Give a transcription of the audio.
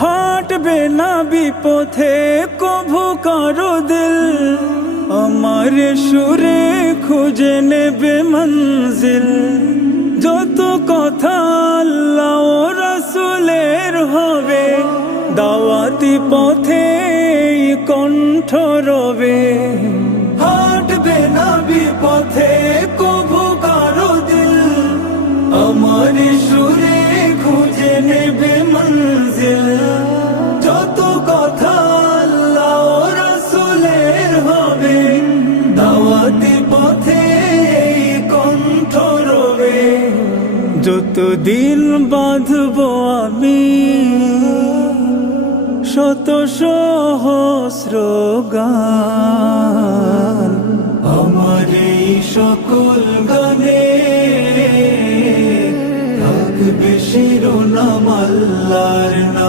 হাঁটবে না বিপথে কভু কারো দিল, আমার সুরে খুঁজে নেবে মঞ্জিল। যত কথা আল্লাহ ও রাসূলের হবে, দাওয়াতি পথে কণ্ঠ রবে। হাঁটবে না বিপথে কভু কারো দিল, আমার সুরে খুঁজে নেবে মঞ্জিল। যত কথা আল্লাহ ও রাসূলের হবে, দাওয়াতি পথে কণ্ঠ রবে। যতদিন বাঁধবো আমি শত সহস্র গান, আমার এই সকল গানে থাকবে শিরোনাম আল্লাহর নাম।